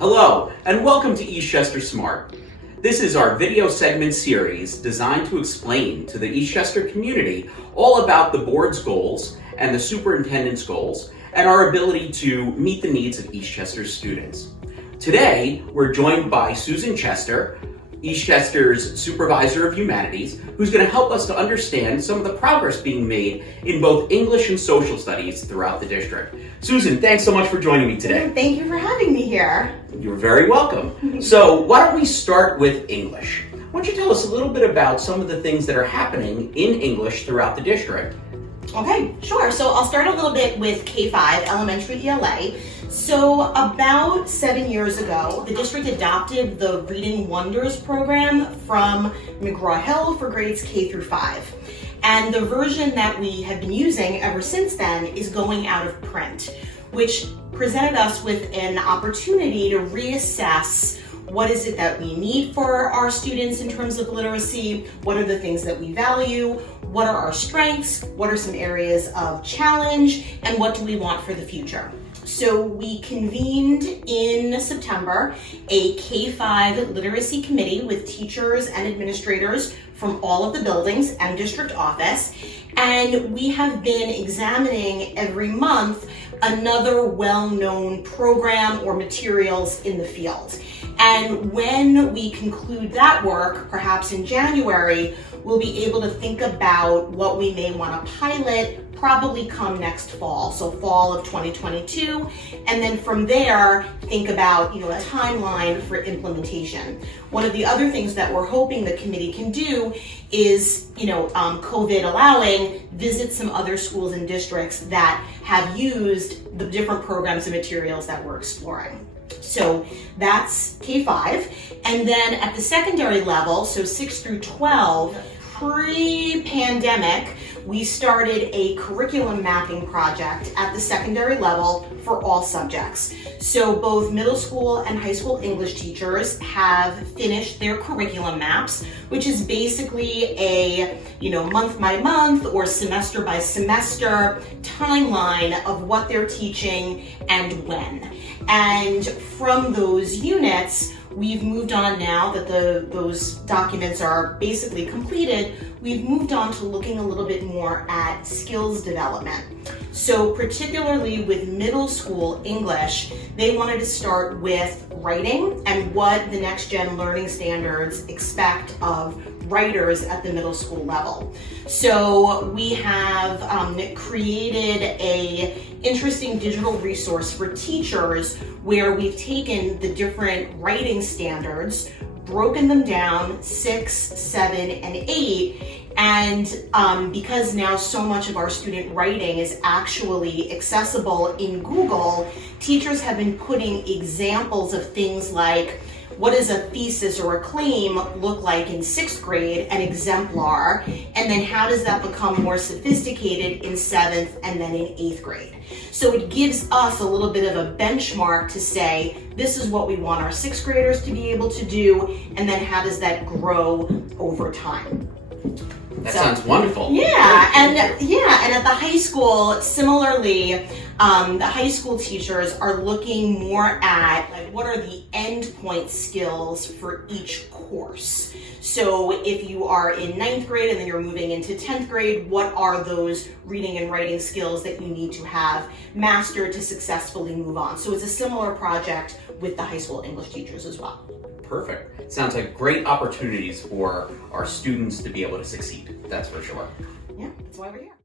Hello, and welcome to Eastchester SMART. This is our video segment series designed to explain to the Eastchester community all about the board's goals and the superintendent's goals and our ability to meet the needs of Eastchester's students. Today, we're joined by Susan Chester, Eastchester's Supervisor of Humanities, who's going to help us to understand some of the progress being made in both English and social studies throughout the district. Susan, thanks so much for joining me today. Thank you for having me here. You're very welcome. So why don't we start with English? Why don't you tell us a little bit about some of the things that are happening in English throughout the district? Okay, sure. So I'll start a little bit with K-5, elementary ELA. So about 7 years ago, the district adopted the Reading Wonders program from McGraw-Hill for grades K through 5. And the version that we have been using ever since then is going out of print, which presented us with an opportunity to reassess what is it that we need for our students in terms of literacy, what are the things that we value, what are our strengths, what are some areas of challenge, and what do we want for the future. So we convened in September a K-5 literacy committee with teachers and administrators from all of the buildings and district office, and we have been examining every month another well-known program or materials in the field. And when we conclude that work, perhaps in January, we'll be able to think about what we may want to pilot probably come next fall, so fall of 2022, and then from there think about a timeline for implementation. One of the other things that we're hoping the committee can do is, COVID allowing, visit some other schools and districts that have used the different programs and materials that we're exploring. So that's K-5. And then at the secondary level, so 6 through 12, pre-pandemic, we started a curriculum mapping project at the secondary level for all subjects. So both middle school and high school English teachers have finished their curriculum maps, which is basically a month by month or semester by semester timeline of what they're teaching and when. And from those units, we've moved on now that those documents are basically completed, we've moved on to looking a little bit more at skills development. So particularly with middle school English, they wanted to start with writing and what the next gen learning standards expect of writers at the middle school level. So we have created a interesting digital resource for teachers where we've taken the different writing standards, broken them down 6, 7, and 8, and because now so much of our student writing is actually accessible in Google, teachers have been putting examples of things like what does a thesis or a claim look like in 6th grade, an exemplar, and then how does that become more sophisticated in 7th and then in 8th grade. So it gives us a little bit of a benchmark to say, this is what we want our 6th graders to be able to do, and then how does that grow over time. That sounds wonderful. Yeah, and at the high school, similarly, the high school teachers are looking more at what are the endpoint skills for each course. So if you are in 9th grade and then you're moving into 10th grade, what are those reading and writing skills that you need to have mastered to successfully move on? So it's a similar project with the high school English teachers as well. Perfect. Sounds like great opportunities for our students to be able to succeed. That's for sure. Yeah, that's why we're here.